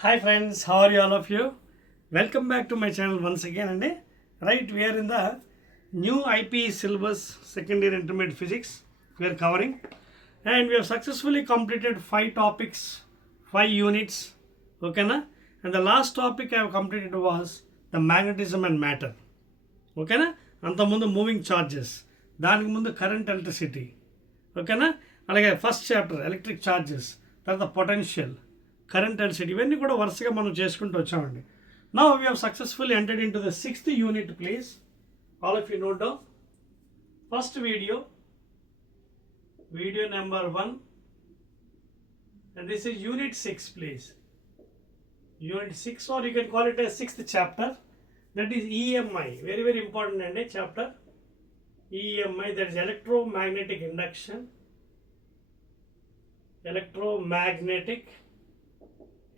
Hi friends, how are you all of you? Welcome back to my channel once again. And right, we are in the new IPE syllabus, second year intermediate physics. We are covering, and we have successfully completed 5 topics, 5 units. Okay, na? And the last topic I have completed was the magnetism and matter. ఓకేనా అంతకుముందు moving charges, దానికి ముందు current electricity, ఓకేనా. అలాగే first chapter electric charges, తర్వాత potential, current electricity, ఇవన్నీ కూడా వరుసగా మనం చేసుకుంటూ వచ్చామండి. Now we have successfully entered in to the 6th unit. Please all of you note down first video number 1, and this is unit 6, please. Unit 6, or you can call it as 6th chapter. That is EMI, very very important and a chapter. EMI, that is electromagnetic induction, electromagnetic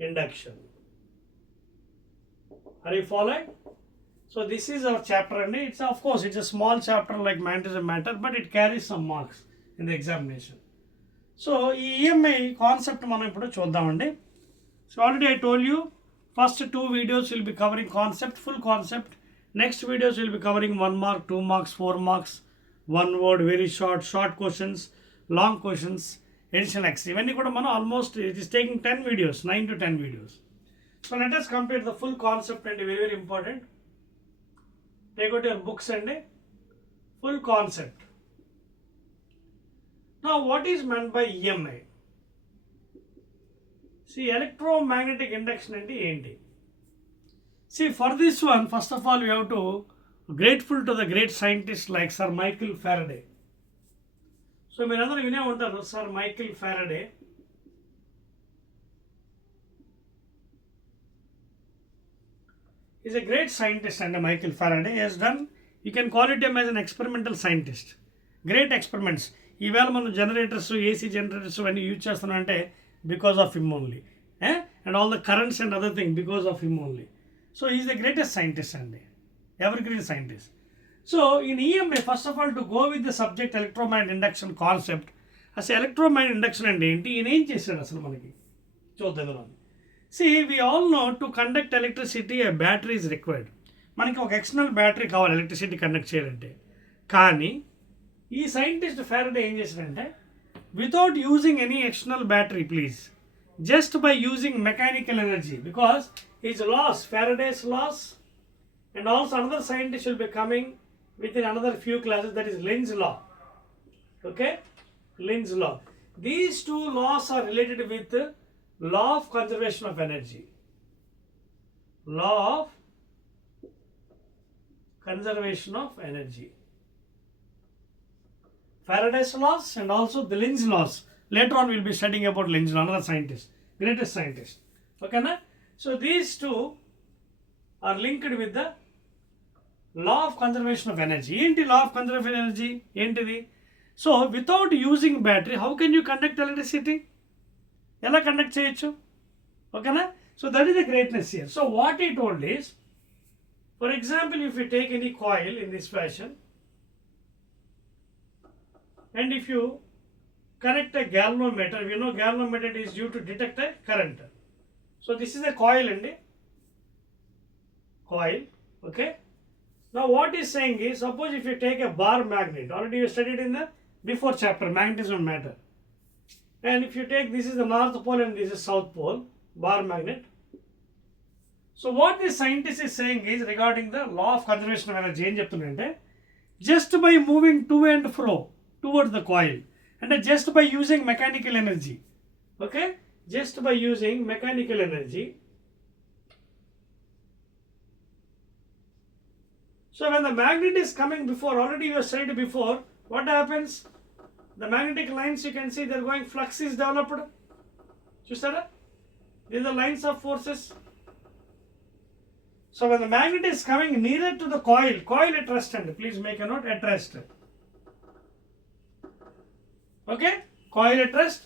induction. Are you following? So this is our chapter, and it's, of course, it's a small chapter like magnetism matter, but it carries some marks in the examination. So EMI concept మనం ఇప్పుడు చూద్దామండి. So already I told you, first 2 videos will be covering concept, full concept. Next videos will be covering 1 mark, 2 marks, 4 marks, 1 word, very short questions, long questions, additional extra. Ivanni kuda manu almost it is taking 10 videos, 9 to 10 videos. So let us complete the full concept, and very very important. Take out your books and full concept. Now what is meant by EMI? See, electromagnetic induction ante enti? See, for this one, first of all, we have to grateful to the great scientists like Sir Michael Faraday. So మీరందరూ వినే ఉంటారు Sir Michael Faraday. He's a great scientist, and Michael Faraday has done, you can call it him as an experimental scientist. Great experiments. ఈవేళ మనం generators, AC generators అన్నీ use చేస్తున్నాం అంటే because of him only, and all the currents and other things because of him only. So he is the greatest scientist and evergreen scientist. So in EMI, first of all, to go with the subject electromagnetic induction concept, as electromagnetic induction and ఏంటి, ఈయన ఏం చేశాడు అసలు మనకి చూద్దాం. See, we all know to conduct electricity a battery is required. మనకి ఒక external battery కావాలి ఎలక్ట్రిసిటీ కండక్ట్ చేయాలంటే. కానీ ఈ సైంటిస్ట్ ఫారడే ఏం చేశాడంటే, without using any external battery, please, just by using mechanical energy, because his laws, Faraday's laws, and also another scientist will be coming within another few classes, that is Lenz's law. Okay, Lenz's law. These 2 laws are related with law of conservation of energy. Law of conservation of energy. Faraday's laws and also the Lenz's laws. Later on we'll be studying about Lenz, another scientist, greatest scientist. Okay, na? So these 2 are linked with the law of conservation of energy. Enti law of conservation of energy entidi? So without using battery, how can you conduct electricity? Ela conduct cheyochu? Okay, na? So that is the greatness here. So what he told is, for example, if you take any coil in this fashion, and if you connect a galvanometer, you know galvanometer is used to detect a current. So this is a coil and a coil. Okay. Now what is saying is, suppose if you take a bar magnet, already you studied in the before chapter magnetism and matter, and if you take, this is the north pole and this is south pole, bar magnet. So what this scientist is saying is, regarding the law of conservation of energy, ఏం చెప్తుందంటే, just by moving to and fro towards the coil, and just by using mechanical energy, okay, just by using mechanical energy. So when the magnet is coming before, already you have studied before, what happens? The magnetic lines, you can see they're going, flux is developed. Chustara? These are lines of forces. So when the magnet is coming nearer to the coil at rest, and please make a note, at rest. Okay, coil at rest,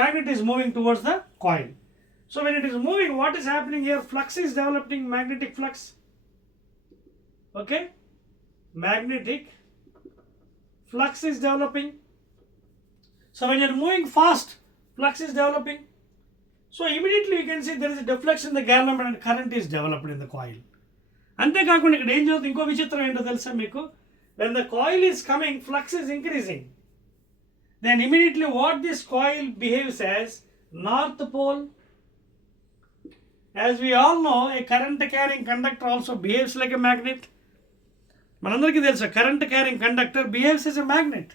magnet is moving towards the coil. So when it is moving, what is happening here? Flux is developing, magnetic flux. Okay, magnetic flux is developing. So when you are moving fast, flux is developing. So immediately you can see there is a deflection in the garment and current is developed in the coil. అంతేకాకుండా ఇక్కడ ఏం జరుగుతుంది, ఇంకో విచిత్రం ఏంటో తెలుసా మీకు, when the coil is coming, flux is increasing. Then immediately what this coil behaves as north pole. As we all know, a current carrying conductor also behaves like a magnet. మనందరికీ తెలుసు current carrying conductor behaves as a magnet.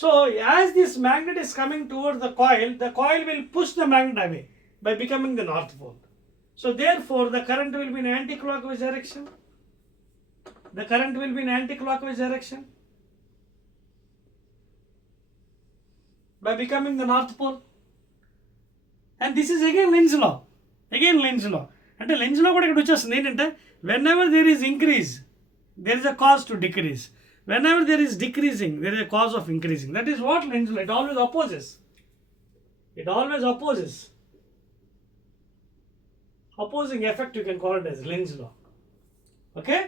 So as this magnet is coming towards the coil will push the magnet away by becoming the north pole. So therefore the current will be in anti-clockwise direction. The current will be in anti-clockwise direction by becoming the north pole. And this is again Lenz's law. Again Lenz's law. అంటే Lenz's law కూడా ఇక్కడ వచ్చేస్తుంది ఏంటంటే whenever there is increase, there is a cause to decrease. Whenever there is decreasing, there is a cause of increasing. That is what Lenz's law, it always opposes. It always opposes. Opposing effect, you can call it as Lenz's law. Okay?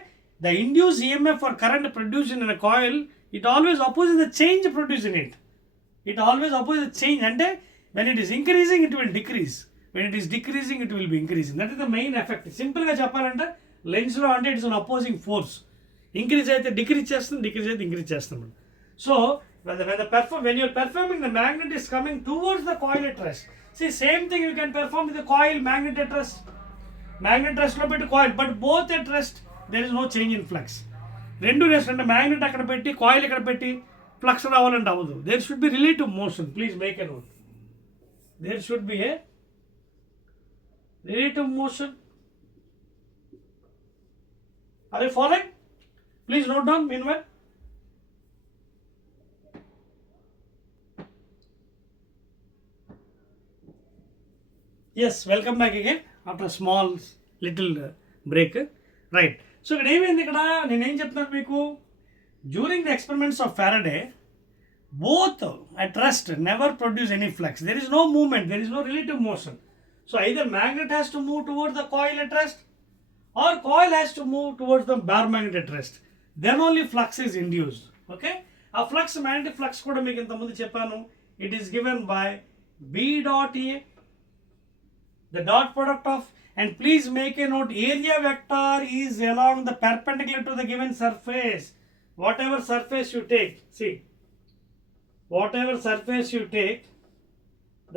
The induced EMF or current produced in a coil, it always opposes the change produced in it. It always opposes the change. And when it is increasing, it will decrease. When it is decreasing, it will be increasing. That is the main effect. Simple ga cheppalante Lenz's law ante it is an opposing force. Increase అయితే decrease చేస్తుంది, decrease అయితే increase చేస్తుంది. So when you are performing, the magnet is coming towards the coil at rest. See, same thing you can perform with the coil magnet at rest. Magnet rest లో పెట్టి coil, but both at rest there is no change in flux. రెండు rest అంటే magnet అక్కడ పెట్టి coil ఇక్కడ పెట్టి flux రావాలంటే అవ్వదు. There should be relative motion. Please make a note. There should be a relative motion. Are you following? Please note down meanwhile. Yes, welcome back again after a small little break. Right. So ఇక్కడ ఏమైంది, ఇక్కడ నేనేం చెప్తున్నాను మీకు, during the experiments of Faraday, both at rest never produce any flux. There is no movement, there is no relative motion. So either magnet has to move towards the coil at rest or coil has to move towards the bare magnet at rest. Then only flux is induced. Okay? A flux, magnetic flux kuda meeku intamundu cheppanu, it is given by B dot A, the dot product of, and please make a note, area vector is along the perpendicular to the given surface. Whatever surface you take, see, whatever surface you take,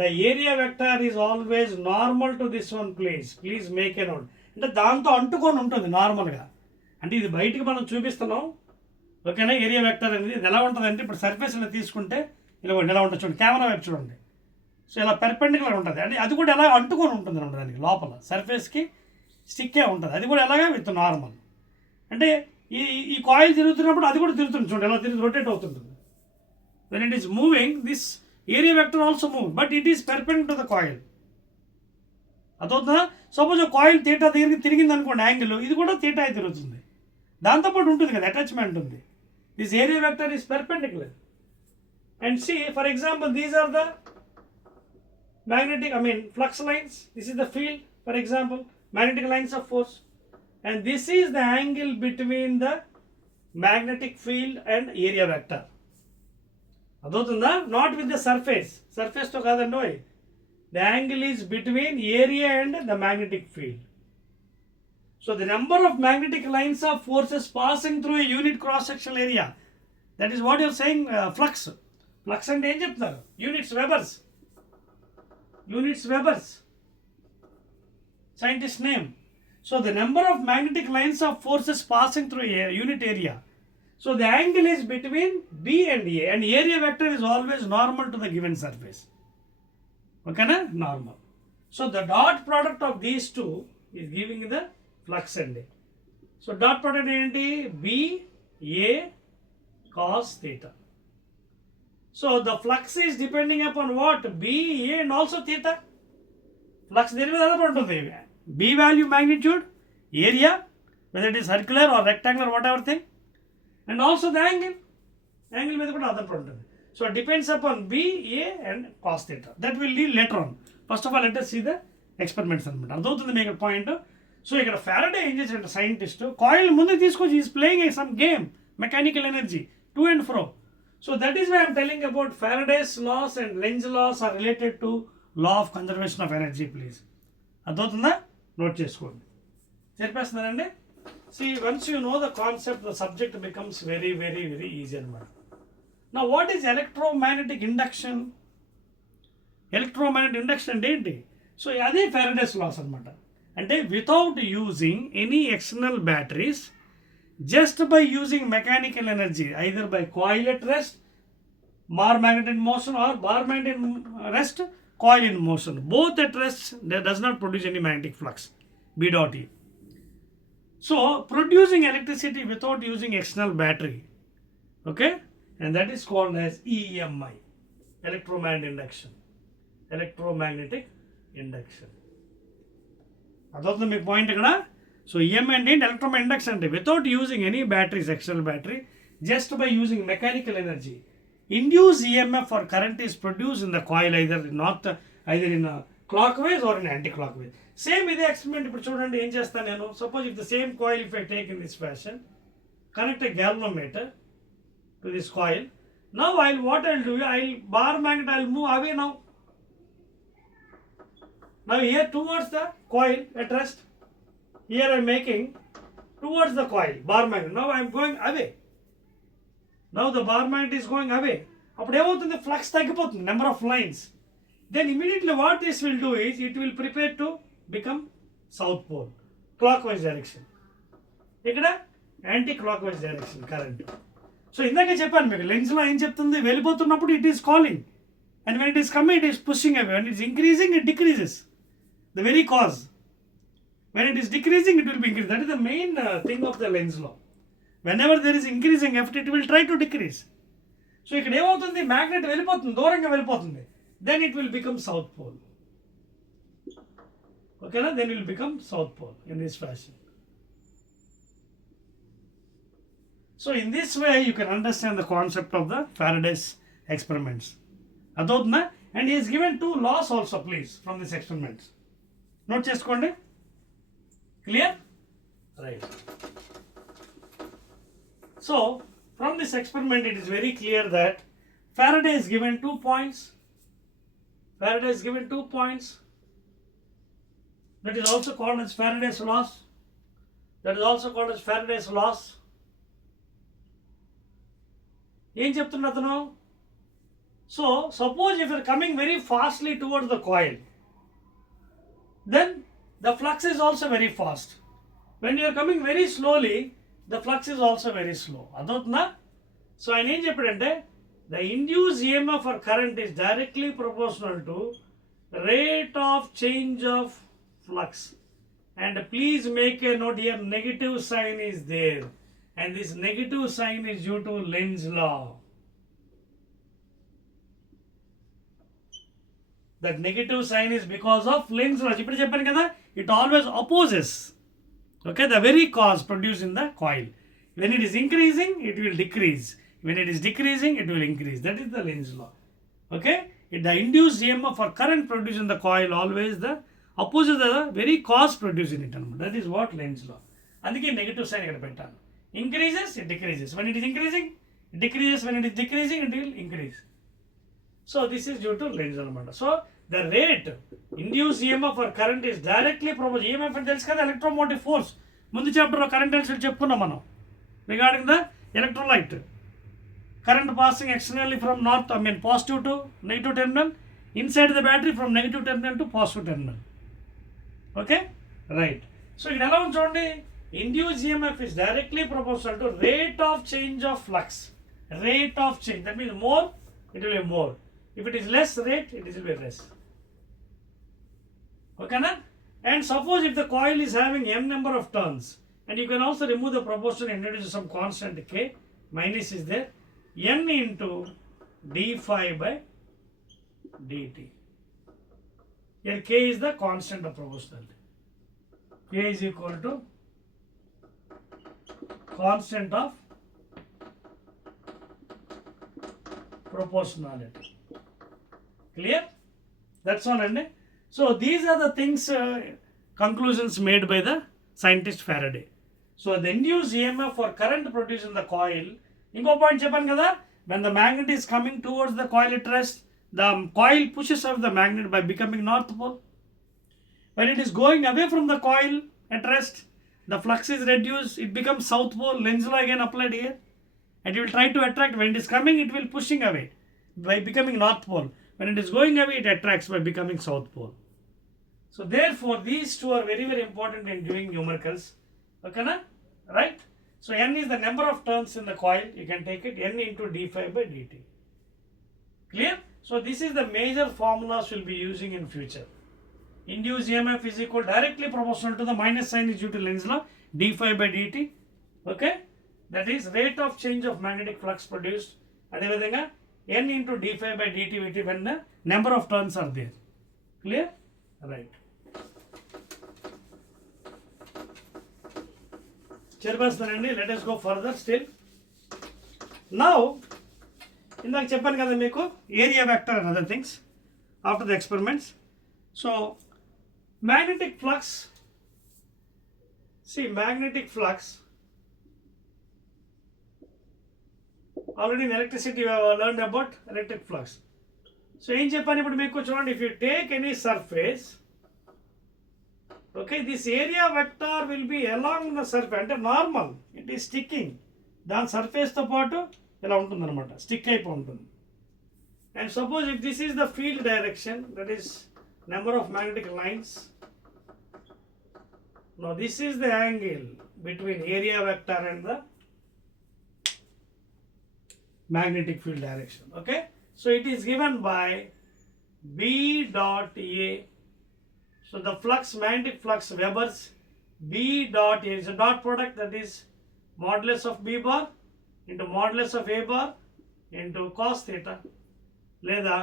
the area vector is always normal to this one. Please make a note. అంటే దాంతో అంటుకొని ఉంటుంది నార్మల్గా. అంటే ఇది బయటికి మనం చూపిస్తున్నాం, ఓకేనా. ఏరియా వెక్టర్ అనేది ఇది ఎలా ఉంటుంది అంటే, ఇప్పుడు సర్ఫేస్ ఇలా తీసుకుంటే ఇలా ఎలా ఉంటుంది చూడండి, కెమెరా వైపు చూడండి. సో ఇలా పెర్పెండికులర్ ఉంటుంది, అంటే అది కూడా ఎలా అంటుకొని ఉంటుంది అన్నమాట, దానికి లోపల సర్ఫేస్కి స్టిక్కే ఉంటుంది. అది కూడా ఎలాగా విత్ నార్మల్. అంటే ఈ కాయిల్ తిరుగుతున్నప్పుడు అది కూడా తిరుగుతుంది చూడండి, ఎలా తిరిగి రొటేట్ అవుతుంటుంది. When it is moving, this area vector also moves, but it is perpendicular to the coil. అదవుతుందా? సపోజ్ కాయిల్ థీటా దగ్గరికి తిరిగింది అనుకోండి యాంగిల్, ఇది కూడా థీటా తిరుగుతుంది, దాంతోపాటు ఉంటుంది కదా, అటాచ్మెంట్ ఉంది. This area vector is perpendicular. And see for example, these are the magnetic, flux lines. This is the field, for example, magnetic lines of force, and this is the angle between the magnetic field and area vector. అదవుతుందా? Not with the సర్ఫేస్తో కాదండి, the angle is between area and the magnetic field. So the number of magnetic lines of forces passing through a unit cross sectional area, that is what your saying flux. Flux అంటే ఏం చెప్తున్నారు? Units webers, scientist name. So the number of magnetic lines of forces passing through a unit area. So the angle is between B and A, and area vector is always normal to the given surface. Okay na? Normal. So the dot product of these two is giving the flux and A. So dot product enti B A cos theta. So the flux is depending upon what? B, A and also theta. Flux there is other ఉంటుంది, B value magnitude, area, whether it is circular or rectangular, whatever thing, and also the angle మీద కూడా other ఉంటుంది. So it depends upon B, A and cos theta. That will lead later on. First of all, let us see the experiments అనమాట. అర్థమవుతుంది మీకు point. So ఇక్కడ Faraday ఏం చేశాడంటే scientist, coil ముందు తీసుకొచ్చి is playing sum game, mechanical energy to and fro. So that is why I am telling about Faraday's laws and Lenz's laws are related to law of conservation of energy please. అర్థమవుతుందా? Note చేసుకోండి. చెప్పేస్తున్నానండి. See, once you know the concept, the subject becomes very, very, very easy అనమాట. Now, what is electromagnetic induction? Electromagnetic induction అంటే ఏంటి? So అదే Faraday's loss అనమాట. అంటే without using any external batteries, just by using mechanical energy, either by coil at rest, bar magnet in motion, or bar magnet in rest, coil in motion. Both at rest, that does not produce any magnetic flux, B dot E. So, producing electricity without using external battery, okay, and that is called as EMI, electromagnetic induction. Electromagnetic induction. అదొక మీ point ఇక్కడ. So EMI అంటే electromagnetic induction అంటే without using any batteries, external battery, just by using mechanical energy, induced EMF or current is produced in the coil either in a clockwise or in anti-clockwise. Same ఇదే experiment. ఇప్పుడు చూడండి ఏం చేస్తాను నేను. Suppose if the same coil if I take in this fashion, connect a galvanometer to this coil. Now what I'll do, bar magnet I'll move away now. Now here towards the coil at rest. Here I'm making towards the coil, bar magnet. Now I'm going away. Now the bar magnet is going away. అప్పుడు ఏమవుతుంది? Flux తగ్గిపోతుంది, number of lines. Then immediately what this will do is, it will prepare to become south pole, clockwise direction. ఇక్కడ anti clockwise direction current. So ఇందాకే చెప్పాను మీకు, లెన్స్లో ఏం చెప్తుంది? వెళ్ళిపోతున్నప్పుడు it is calling, and when it is coming it is pushing away. When it is increasing it decreases, the very cause. When it is decreasing, it will be increased. That is the main thing of the lens law. Whenever there is increasing effort, it will try to decrease. So ఇక్కడ ఏమవుతుంది? Magnet వెళ్ళిపోతుంది, దూరంగా వెళ్ళిపోతుంది. Then it will become south pole. Okay, na? Then it will become south pole in this fashion. So in this way, you can understand the concept of the Faraday's experiments. Adhodna, and he has given two laws also, please, from these experiments. Note cheskondi. Clear? Right. So, from this experiment, it is very clear that Faraday is given 2 points. Faraday is given 2 points. That is also called as Faraday's laws. That is also called as Faraday's laws. ఏం చెప్తున్నా అతను? So, suppose if you are coming very fastly towards the coil, then the flux is also very fast. When you are coming very slowly, the flux is also very slow. Adotna? So I need to the induced EMF or current is directly proportional to the rate of change of flux. And please make a note here, negative sign is there. And this negative sign is due to Lenz's law. That negative sign is because of Lenz's law. It always opposes, okay, the very cause produced in the coil. When it is increasing, it will decrease. When it is decreasing, it will increase. That is the Lenz's law. Okay, the induced EMF or current produced in the coil always the opposes the very cause produced in it. That is what Lenz's law. అందుకే negative sign ఇక్కడ పెట్టాను. Increases, it decreases. When it is increasing, it decreases. When it is decreasing, it will increase. So this is due to Lenz's law. So the rate induced EMF or current is directly proportional. EMF అంటే తెలుసు కదా, electromotive force. ముందు చాప్టర్లో current electricity చెప్పుకున్నాం మనం. Regarding the electrolyte, current passing externally from positive to negative terminal, inside the battery from negative terminal to positive terminal. Okay, right. So ఇక్కడ ఎలా ఉంది చూడండి, induced EMF is directly proportional to rate of change of flux. Rate of change, that means more, it will be more. If it is less rate, it will be less. Okay, na? And suppose if the coil is having m number of turns, and you can also remove the proportion and introduce some constant k, minus is there, n into d phi by dt. Here k is the constant of proportionality. K is equal to constant of proportionality. Clear? That's all, and so these are the things, conclusions made by the scientist Faraday. So the induced EMF or current produced in the coil, inko point cheppan kada, when the magnet is coming towards the coil at rest, the coil pushes away the magnet by becoming north pole. When it is going away from the coil at rest, the flux is reduced, it becomes south pole. Lenz law again applied here, and it will try to attract. When it is coming, it will pushing away by becoming north pole. When it is going away, it attracts by becoming south pole. So therefore, these two are very, very important in doing numericals. Okay, na? Right? So N is the number of turns in the coil. You can take it N into d phi by dt. Clear? So this is the major formulas we'll be using in future. Induced EMF is equal directly proportional to the minus sign is due to Lenz law, d phi by dt. Okay? That is rate of change of magnetic flux produced. Adhe N into d phi by dt when the number of turns are there. Clear? Right. Let us go further still. Now, ఇందాక చెప్పాను కదా మీకు area vector and other things after the experiments. So, magnetic flux. See, magnetic flux. Already in electricity we have learned about electric flux. So, ఏం చెప్పాను ఇప్పుడు మీకు చూడండి, if you take any surface, okay, this area vector will be along the surface, అంటే normal, it is sticking. దాని surface తో పాటు ఇలా ఉంటుంది అనమాట, స్టిక్ అయిపోయి ఉంటుంది. And suppose if this is the field direction, that is number of magnetic lines. Now this is the angle between area vector and the magnetic field direction. Okay, so it is given by B dot A. So the flux, magnetic flux Webers, B dot A is a dot product, that is modulus of B bar into modulus of A bar into cos theta, లేదా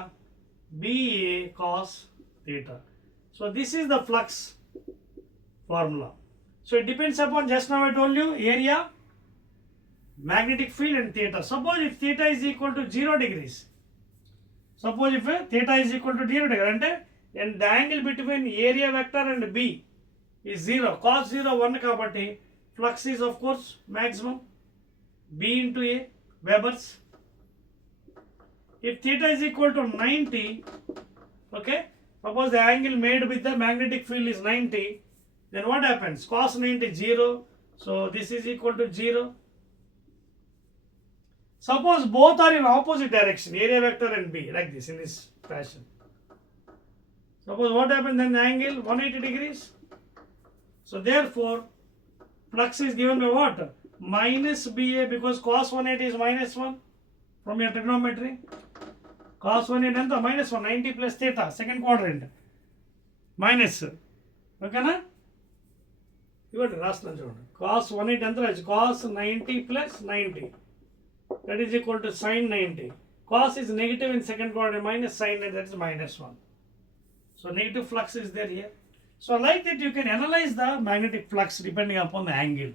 BA cos theta. So this is the flux formula. So it depends upon, just now I told you, area, magnetic field and theta. Suppose if theta is equal to 0 degrees. Suppose if theta is equal to 0 degrees, and the angle between area vector and B is 0. Cos 0 1 kabatti, flux is of course maximum. B into A, Webers. If theta is equal to 90, okay, suppose the angle made with the magnetic field is 90, then what happens? Cos 90 0, so this is equal to 0. Suppose both are in opposite direction, area vector and B, like this, in this fashion. Suppose what happens then, the angle 180 degrees. So therefore, flux is given by what? Minus BA, because cos 180 is minus 1 from your trigonometry. Cos 180 and the minus 1, 90 plus theta, second quadrant. Minus. Okay na? You got to rast na chudandi. Cos 180 anta is cos 90 plus 90. That is equal to sin 90. Cos is negative in second quadrant, minus sin 90, that is minus 1. So negative flux is there here. So like that you can analyze the magnetic flux depending upon the angle.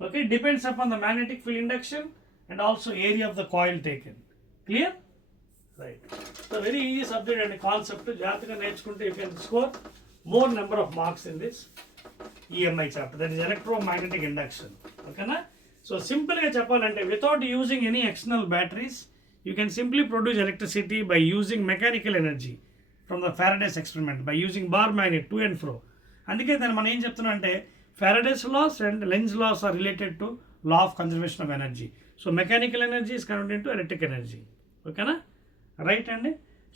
Okay, depends upon the magnetic field induction and also area of the coil taken. Clear? Right. So very easy subject and concept. Jataka nechukunte you can score more number of marks in this EMI chapter. That is electromagnetic induction. Okay na? So simple ga cheppalante, without using any external batteries, you can simply produce electricity by using mechanical energy from the Faraday's experiment, by using bar magnet to and fro. అందుకే దాన్ని మనం ఏం చెప్తున్నాం అంటే Faraday's laws and Lenz laws are related to law of conservation of energy. So mechanical energy is converted into electric energy. Okay na? Right, and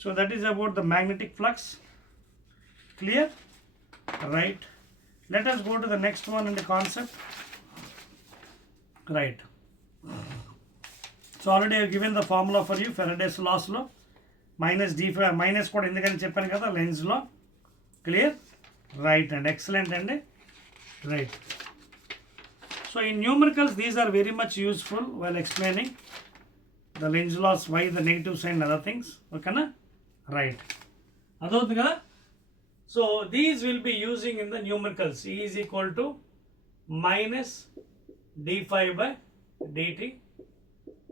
so that is about the magnetic flux. Clear? Right. Let us go to the next one in the concept. Right. So already I have given the formula for you, Faraday's laws law. Minus d phi, minus కూడా ఎందుకని చెప్పాను కదా, Lenz law. Clear? Right, and excellent, and right. So in numericals these are very much useful while explaining the Lenz laws, why the negative sign and other things. Okay na? Right. Adoutundi kada? So these will be using in the numericals. E is equal to minus d phi by dt,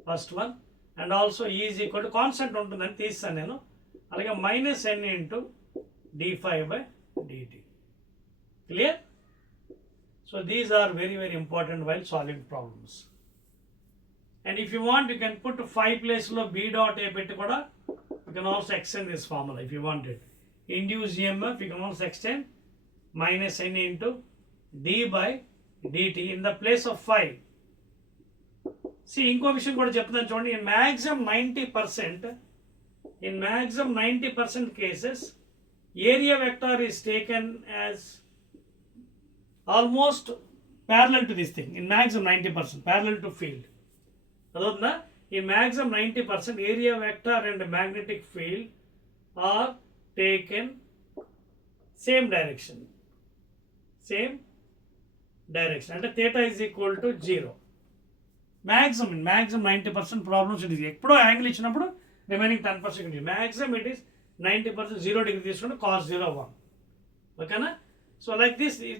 first one, and also E is equal to constant ఉంటుందని తీస్తాను నేను, అలాగే minus n into d phi by dt. Clear? So these are very, very important while solving problems. And if you want, you can put 5 place lo b dot a పెట్టి కూడా you You can also extend this formula if you want it. Induced EMF, you can also extend minus n into d by dt in the place of phi. See, ఇంకో విషయం కూడా చెప్తాను చూడండి. In maximum 90% cases, area vector is taken as almost parallel to this thing. In maximum 90%, parallel to field. అదొద్దా? In maximum 90%, area vector and magnetic field are taken same direction. అంటే theta is equal to 0. In maximum 90% problems it is ఎప్పుడో angle ఇచ్చినప్పుడు remaining 10% maximum it is 90% 0 degree తీసుకుంటే cos 0 1. ఓకేనా? So like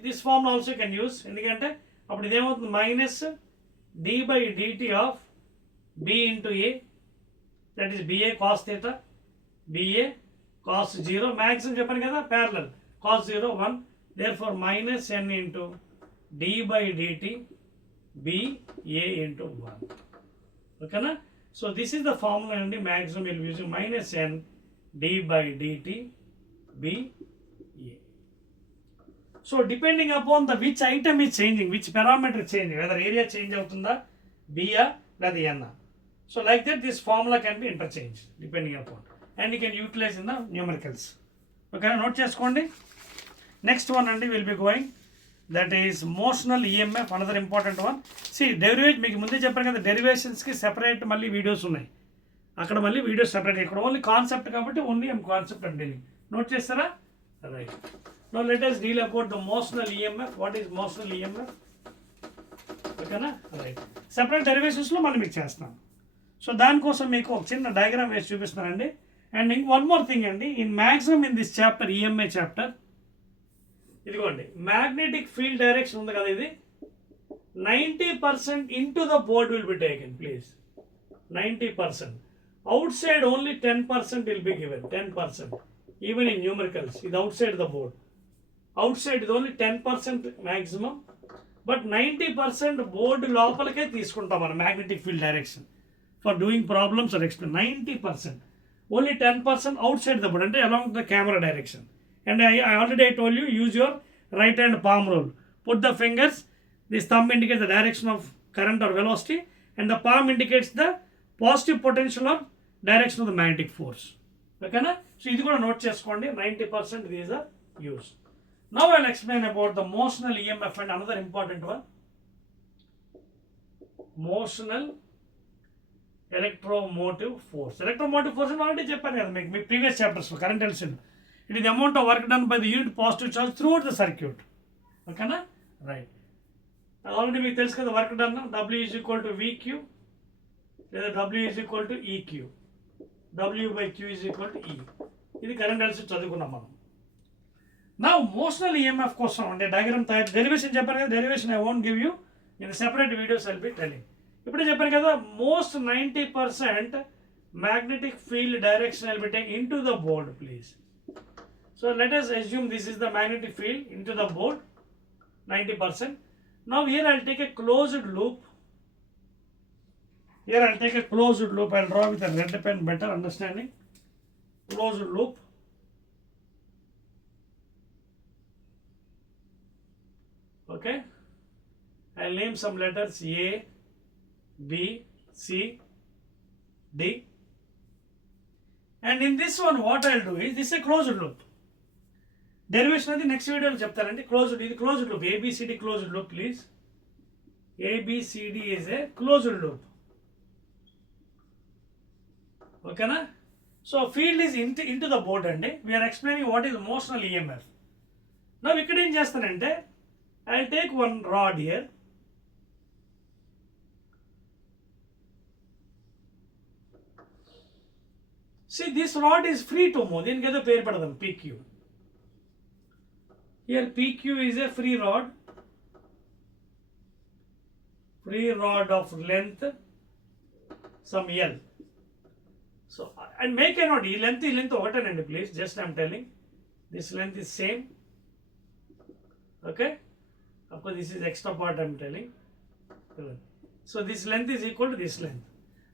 this form also can use. ఎందుకంటే అప్పుడు ఇదేమవుతుంది, minus d by dt of b into a, that is ba cos theta, ba cos 0, maximum చెప్పాను కదా parallel, cos 0 1, therefore minus n into d by dt b a into 1. ఓకేనా? So this is the formula అండి. maximum will be using minus n d by dt b a. So depending upon the which item is changing, which parameter is changing, whether area change అవుతుందా, b a లేదా n a. So like that this formula can be interchanged depending upon, and you can utilize in the numericals. Okay, note చేసుకోండి. Next one అండి will be going, that is motional EMF, another important one. See, derivation మీకు ముందే చెప్పాను కదా, డెరివేషన్స్కి separate మళ్ళీ videos ఉన్నాయి. అక్కడ మళ్ళీ వీడియోస్ సెపరేట్, ఇక్కడ ఓన్లీ కాన్సెప్ట్ కాబట్టి only concept and dealing. Note చేస్తారా? Right. Now let us deal about the motional EMF. What is motional EMF? ఓకేనా? రైట్. సెపరేట్ డెరివేషన్స్లో మళ్ళీ మీకు చేస్తాను. సో దానికోసం మీకు ఒక చిన్న డయాగ్రామ్ వేసి చూపిస్తున్నానండి. అండ్ వన్ మోర్ థింగ్ అండి, in maximum in this chapter, EMI chapter, ఇదిగోండి మ్యాగ్నెటిక్ ఫీల్డ్ డైరెక్షన్ ఉంది కదా, ఇది 90% into the board will be taken. Please, 90%. అవుట్ సైడ్ only 10% will be given. 10%, even in numericals, ఇది అవుట్ సైడ్ ద బోర్డ్. అవుట్ సైడ్ ఇది ఓన్లీ 10% మ్యాక్సిమం, బట్ 90% బోర్డు లోపలికే తీసుకుంటాం మనం magnetic field direction for doing problems or explain. 90%, only 10% out సైడ్ ద బోర్డ్, అంటే along the camera direction. And I already told you, use your right hand palm rule. Put the fingers, this thumb indicates the direction of current or velocity, and the palm indicates the positive potential or direction of the magnetic force. Okay na? So this is note cheskondi, 90% these are used. Now I will explain about the motional EMF and another important one, motional electromotive force. Electromotive force already చెప్పాను కదా మీకు previous chapters లో, current తెలిసింది. It is the amount of work done by the unit positive charge throughout the circuit. Okay na? Right. Already మీకు తెలుసు కదా work done, W is equal to VQ, లేదా W is equal to EQ, W by Q is equal to E. ఇది current తెలిసి చదువుకున్నాం మనం. Now motional EMF కోసం అంటే డయాగ్రామ్ తయారు, డెరివేషన్ చెప్పాను కదా, derivation I won't give you, in separate videos I'll be telling. ఇప్పుడే చెప్పాను కదా, most 90% magnetic field direction will be taken into the board, please. So let us assume this is the magnetic field into the board, 90%. Now here I'll take a closed loop. Here I'll take a closed loop. I'll draw with a red pen, better understanding. Closed loop. Okay. I'll name some letters A, B, C, D. And in this one what I'll do is, this is a closed loop. Derivation అది next వీడియోలో చెప్తారండి. Closed, ఇది closed loop, ABCD closed loop please. ABCD is a closed loop. ఓకేనా? So field is into the board అండి. We're explaining what is motional EMF. నా ఇక్కడ ఏం చేస్తానంటే, I take one rod here. See, this rod is free to move. దీనికి ఏదో పేరు పెడదాం, PQ. Here PQ is a free rod of length some L. So and make a note, length ఒకటేనండి please, just I am telling, this length is same. Okay, of course this is extra part I am telling. So this length is equal to this length.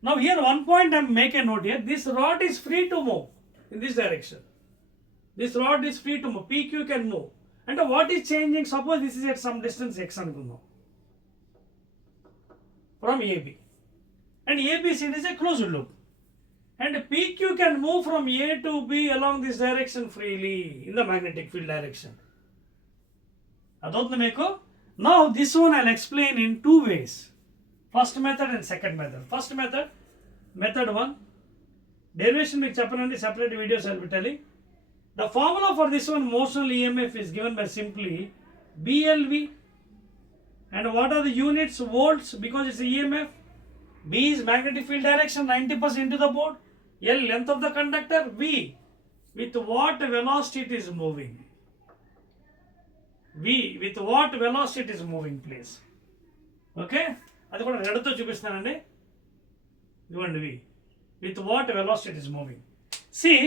Now here one point I make a note here. This rod is free to move in this direction. This rod is free to move. PQ can move. And what is changing? Suppose this is at some distance x from AB. And ABC is a closed loop. And PQ can move from A to B along this direction freely in the magnetic field direction. Now this one I'll explain in two ways. First method and second method. First method, method 1. Derivation మీకు చెప్పనండి, separate videos I'll be telling. The formula for this one, motional EMF, is given by simply BLV. And what are the units? Volts, because it's EMF. B is magnetic field direction, 90% into the board. L, length of the conductor. V, with what velocity it is moving. V, with what velocity it is moving, please. Okay? అది కూడా రెడ్తో చూపిస్తానండి. ఇవ్వండి V, with what velocity it is moving. See,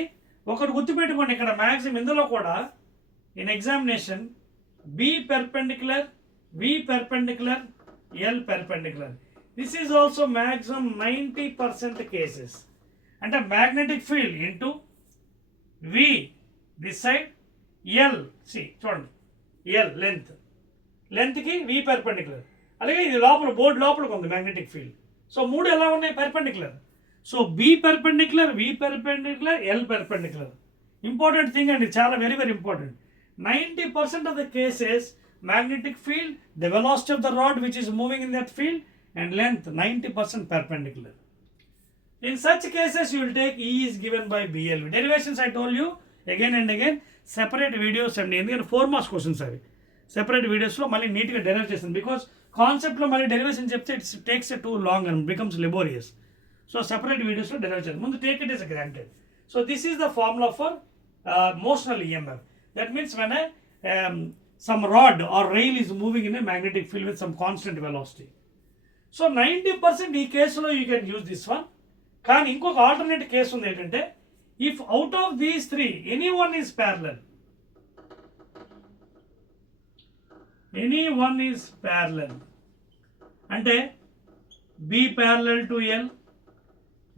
ఒకటి గుర్తుపెట్టుకోండి, ఇక్కడ maximum ఇందులో కూడా in examination B perpendicular, V perpendicular, L perpendicular. This is also maximum 90% cases. అంటే magnetic field into V this side, L, see చూడండి, L లెంత్కి V perpendicular. అలాగే ఇది లోపల బోర్డు లోపలికి ఉంది మ్యాగ్నెటిక్ ఫీల్డ్. సో మూడు ఎలా ఉన్నాయి? Perpendicular. So B perpendicular, V perpendicular, L perpendicular. Important thing and it's very, very important. 90% of the cases, magnetic field, the velocity of the rod which is moving in that field, and length 90% perpendicular. In such cases, you will take E is given by BLV. Derivations I told you again and again, separate videos and ఎందుకంటే 4 marks questions అవి. Separate videos లో మళ్ళీ నీట్గా derive చేస్తుంది, because కాన్సెప్ట్లో మళ్ళీ derivation చెప్తే it's takes a two long and becomes లెబోరియస్. So separate వీడియోస్లో డెరైవ్ చేస్తుంది. ముందు take it is granted. So this is the formula for motional EMF. That means when some rod or rail is moving in a magnetic field with some constant velocity. So 90% ఈ కేసులో you can use this one. కానీ ఇంకొక alternate case ఉంది ఏంటంటే, if out of these three any one is parallel, అంటే B parallel to L,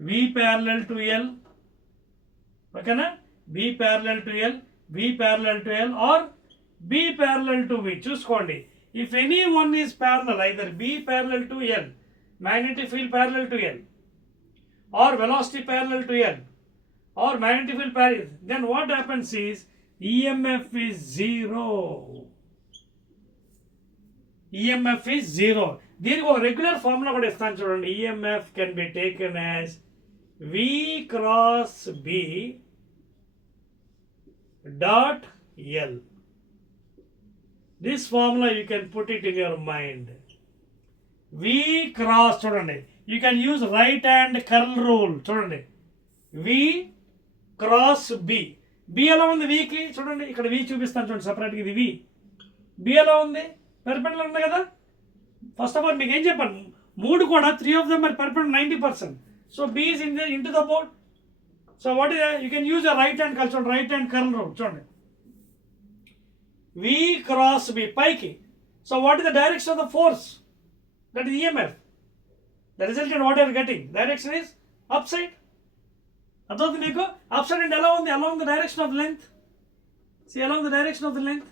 V parallel to L, ఓకేనా? B parallel to L, V parallel to L, or B parallel to V. చూసుకోండి, if any one is parallel, either B parallel to L, magnetic field parallel to L, or velocity parallel to L, or magnetic field parallel, then what happens is EMF is zero. EMF is zero. దీనికి ఒక regular formula కూడా ఇస్తాను చూడండి. EMF can be taken as V cross B dot L. This formula you can put it in your mind. V cross, చూడండి, you can use right hand curl rule. చూడండి, V cross B. B ఎలా ఉంది? V కి చూడండి, ఇక్కడ V చూపిస్తాను చూడండి సపరేట్గా. ఇది V. B ఎలా ఉంది? పెర్పెండిక్యులర్ ఉంది కదా. ఫస్ట్ ఆఫ్ ఆల్ మీకు ఏం చెప్పాను, మూడు కూడా 3 of them are perpendicular 90%. So B is into the board. So what is that? You can use a right hand curl. చూడండి, right hand curl rule. చూడండి, V cross B పైకి. So what is the direction of the force? That is EMF. The resultant what you are getting, direction is upside. అర్థమవుతుంది మీకు? upside and ఎలా ఉంది? along the direction of length. See, along the direction of the length.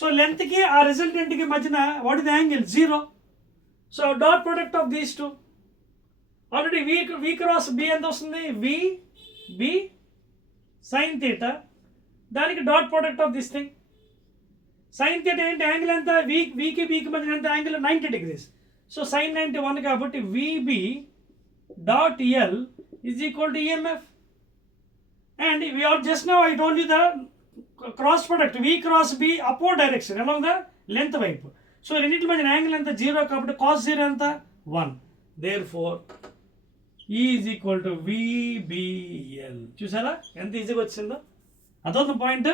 So length కి ఆ resultant కి మధ్యన what is the angle? 0. So dot product of these two. Already V cross B ఎంత వస్తుంది? B sin theta. దానికి dot product of this thing. sin theta ఏంటి? Angle ఎంత? వీకి బీకి మధ్య ఎంత యాంగిల్? 90 degrees. సో sin 91 కాబట్టి VB dot L is equal to EMF. And we are just now I told you the cross product V cross B upward direction along the length వైపు. So రెండింటి మధ్య angle ఎంత? 0 కాబట్టి cos 0 ఎంత? 1. Therefore E is equal to VBL. చూసారా ఎంత ఈజీగా వచ్చిందో? అదొక point.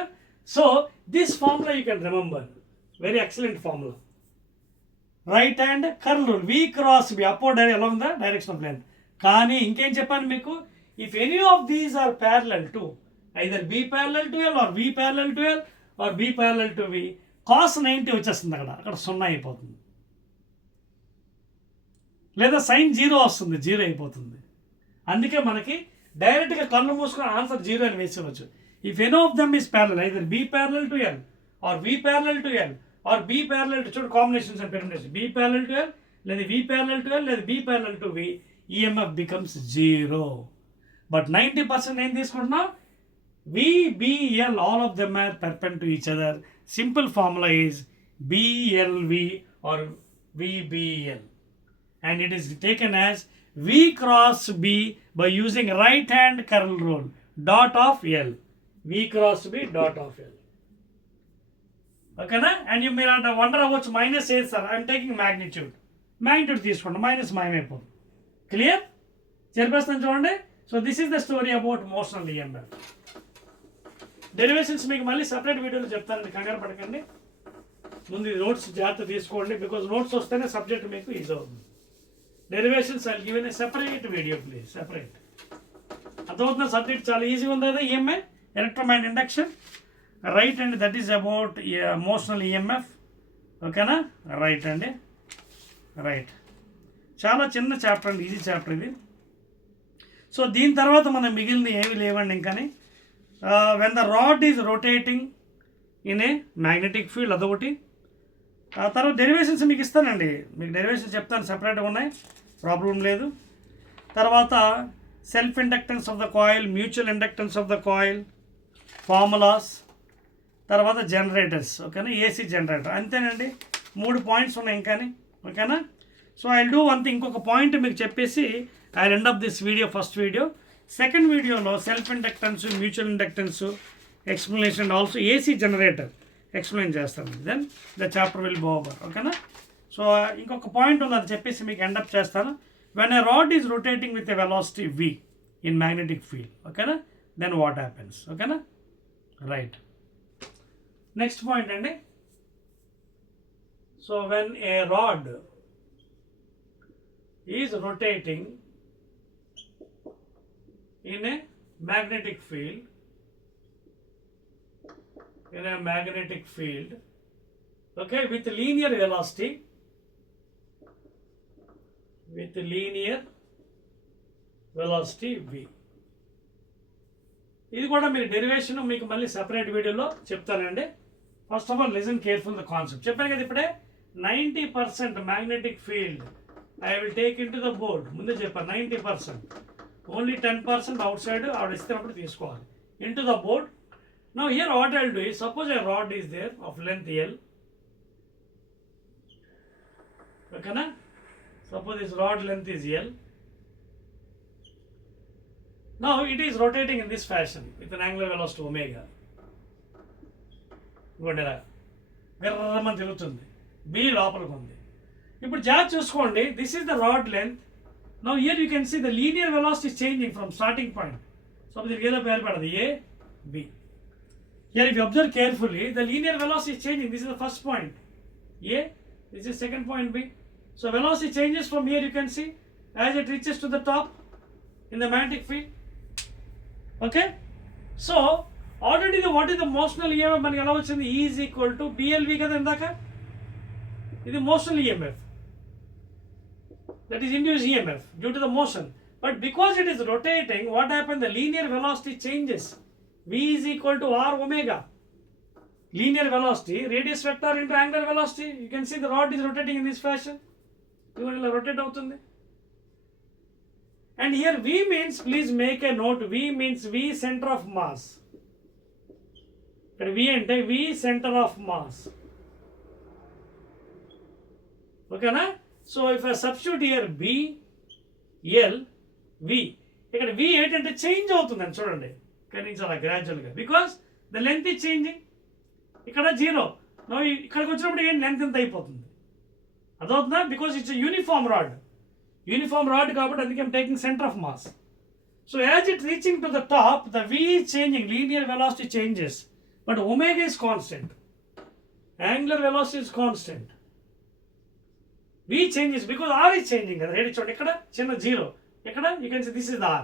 So this formula you can remember, very excellent formula. Right hand curl rule, V cross B upward along the direction of length. కానీ ఇంకేం చెప్పాను మీకు, if any of these are parallel to either B parallel to L or V parallel to L or B parallel to V, cos 90 వచ్చేస్తుంది. అక్కడ 0 అయిపోతుంది. లేదా sign 0 వస్తుంది, 0 అయిపోతుంది. అందుకే మనకి డైరెక్ట్గా కళ్ళు మూసుకొని ఆన్సర్ 0 అని వేసేవచ్చు. If any of them is parallel, either B parallel to L or V parallel to L or B parallel to, చూడు combinations and permutation, B parallel to L లేదా V parallel to L లేదా B parallel to V, EMF becomes 0. But 90% ఏం తీసుకుంటున్నాం, VBL, all of them are perpendicular to each other. Simple formula is BLV or VBL, and it is taken as V cross B by using right hand curl rule, dot of L, V cross B dot of L. Okay na? And you may not wonder about minus A, sir, I am taking magnitude తీసుకోండి, minus మాయమైపోతుంది. Clear? చెప్పేస్తాను చూడండి. So this is the story about motional EMF. Derivations మీకు మళ్ళీ separate వీడియోలో చెప్తానండి, కంగారు పడకండి. ముందు నోట్స్ జాగ్రత్త తీసుకోండి, బికాజ్ నోట్స్ వస్తేనే సబ్జెక్ట్ మీకు ఈజీ అవుతుంది. Derivations I give a separate video please, separate. అర్థమవుతున్న సబ్జెక్ట్ చాలా ఈజీగా ఉంది కదా. EMI, ఎలక్ట్రోమాగ్నెటిక్ ఇండక్షన్, రైట్ అండి, that is about motional EMF. ఓకేనా? రైట్ అండి, రైట్. చాలా చిన్న చాప్టర్ అండి, ఈజీ చాప్టర్ ఇది. సో దీని తర్వాత మనం మిగిలిన ఏమి లేవండి ఇంకని. When the rod is rotating in a magnetic field, అదొకటి. ఆ తర్వాత డెరివేషన్స్ మీకు ఇస్తానండి, మీకు డెరివేషన్స్ చెప్తాను, సపరేట్గా ఉన్నాయి, ప్రాబ్లం లేదు. తర్వాత self inductance of the coil, mutual inductance of the coil, formulas, తర్వాత జనరేటర్స్. ఓకేనా? AC జనరేటర్, అంతేనండి. 3 పాయింట్స్ ఉన్నాయి ఇంకాని. ఓకేనా? So I will do one thing, ఇంకొక పాయింట్ మీకు చెప్పేసి I will end up this video, first video. Second వీడియోలో self inductance, mutual inductance explanation, also AC generator explain చేస్తాను. Then the chapter will go over. ఓకేనా? So ఇంకొక point ఉంది, అది చెప్పేసి మీకు ఎండప్ చేస్తాను. When a rod is rotating with a velocity V in magnetic field, ఓకేనా, దెన్ వాట్ హ్యాపెన్స్. ఓకేనా? రైట్. నెక్స్ట్ పాయింట్ అండి. So when a rod is rotating in a magnetic field, okay, with linear velocity, V. ఇది కూడా మీరు derivation మీకు మళ్ళీ separate వీడియోలో చెప్తానండి. First of all listen careful the concept. చెప్పాను కదా ఇప్పుడే, 90% magnetic field I will take into the board. ముందే చెప్పాను 90%, ఓన్లీ 10% అవుట్ సైడ్ ఆవిడ ఇస్తున్నప్పుడు తీసుకోవాలి. into the board. Now here what I will do is, suppose a rod is there of length L. Okay na? Suppose this rod length is L. Now it is rotating in this fashion with an angular velocity omega. గొడ్డెలా గర్రమని తిరుగుతుంది, B లోపలికి ఉంది. ఇప్పుడు జాగ్రత్త చూసుకోండి, this is the rod length. Now here you can see the linear velocity changing from starting point. So దీనికి ఏదో పేరు పడదు, A, B. Here if you observe carefully, the linear velocity is changing. This is the first point A, this is second point B. So velocity changes from here, you can see, as it reaches to the top in the magnetic field. Okay? So already what is the motional EMF మనకి ఎలా వచ్చింది? E is equal to BLV కదా ఇందాక. ఇది motional EMF, that is induced EMF due to the motion. But because it is rotating, what happens? The linear velocity changes. V is equal to R omega. Linear velocity, radius vector into angular velocity. You can see the rod is rotating in this fashion. You will rotate outundi. And here V means, please make a note, V means V center of mass. But V ante V center of mass. Okay na? So if I substitute here B, L, V, ఇక్కడ V ఏంటంటే change అవుతుందని చూడండి, కానీ చాలా గ్రాడ్యువల్గా, because the length is changing. ఇక్కడ 0, ఇక్కడికి వచ్చినప్పుడు ఏంటి లెంత్ ఎంత అయిపోతుంది, అదవుతుందా? బికాస్ ఇట్స్ యూనిఫామ్ రాడ్ కాబట్టి అందుకే I'm taking centre of mass. So as it reaching to the top, the V is changing, linear velocity changes, but omega is constant, angular velocity is constant. V changes because R is changing కదా. రేడి చూడండి, ఇక్కడ చిన్న 0, ఇక్కడ you can see this is the R.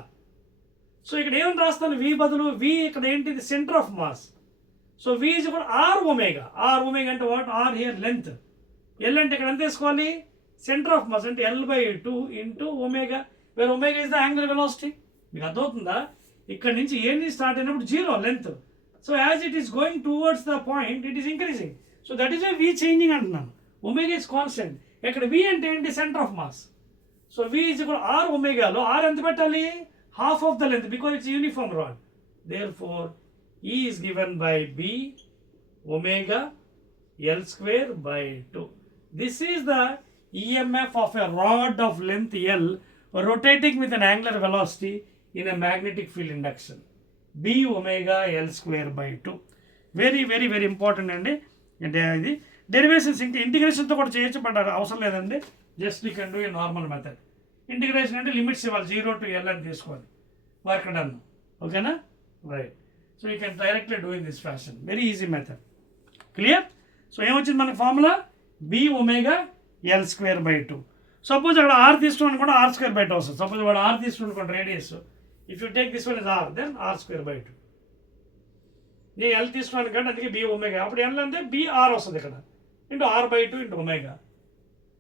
So ఇక్కడ ఏమని రాస్తాను, V బదులు V ఇక్కడ ఏంటిది centre of mass. So V is equal R omega. R omega అంటే what? R here length. L అంటే ఇక్కడ ఎంత వేసుకోవాలి? సెంటర్ ఆఫ్ మాస్ అంటే L/2 ఇంటూ omega, where omega is the angular velocity. మీకు అర్థమవుతుందా? ఇక్కడ నుంచి ఏ నుంచి స్టార్ట్ అయినప్పుడు zero length. So as it is going towards the point it is increasing. So that is why v changing అంటున్నాను. Omega is constant. ఇక్కడ వి అంటే ఏంటి? Centre of mass. So v is R ఒమేగాలో R ఎంత పెట్టాలి? Half of the length because it's uniform rod. Therefore E is given by B omega L²/2. This is the EMF of a rod of length L rotating with an angular velocity in a magnetic field induction. B omega L²/2. Very very very important అండి. అంటే ఇది derivations ఇంకా ఇంటిగ్రేషన్తో కూడా చేయొచ్చు, but అది అవసరం లేదండి. Just you can do a normal method. Integration అంటే లిమిట్స్ ఇవ్వాలి, 0 to L అని తీసుకోవాలి. Work done. ఓకేనా? Right. So you can directly do in this fashion. Very easy method. Clear? So ఏమొచ్చింది మనకి formula? B omega L²/2. Suppose అక్కడ R తీసుకోండి కూడా R²/2 వస్తుంది. సపోజ్ వాడు R తీసుకోండి radius. If you take this one is R, then R²/2. నేను L తీసుకోండి కంటే అందుకే B omega. అప్పుడు L అంటే BR వస్తుంది ఇక్కడ. Into R/2 into omega.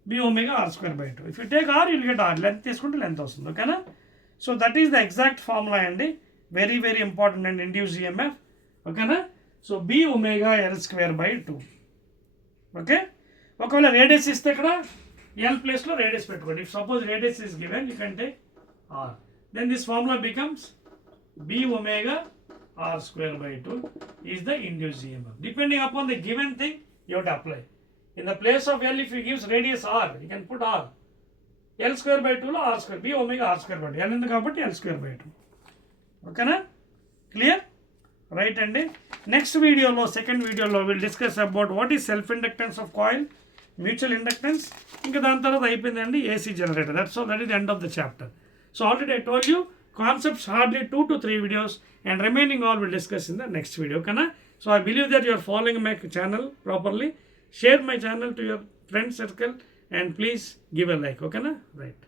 B omega R²/2. If you take R you'll get R. Length తీసుకుంటే లెంత్ వస్తుంది. ఓకేనా? So that is the exact formula అండి. Very very important and induce EMF. ఓకేనా? సో B omega L²/2. ఓకే. ఒకవేళ radius ఇస్తే ఇక్కడ L ప్లేస్లో రేడియస్ పెట్టుకోండి. If suppose radius is given you can take R. Then this formula becomes B omega R²/2 is the induced EMF. Depending upon the given thing, you have to apply. In the place of L, if you gives radius R, you can put R. L²/2 లో R². B omega R²/2. L ఉంది కాబట్టి L²/2. ఓకేనా? Clear? Right అండి. Next వీడియోలో, second వీడియోలో will discuss about what is self inductance of coil, mutual inductance. ఇంకా దాని తర్వాత అయిపోయిందండి AC generator. That's all. That is the end of the chapter. So already I told you concepts hardly 2 to 3 videos, and remaining all will discuss in the next video. Okay? So I believe that you are following my channel properly. Share my channel to your friend circle and please give a like. Okay? Right.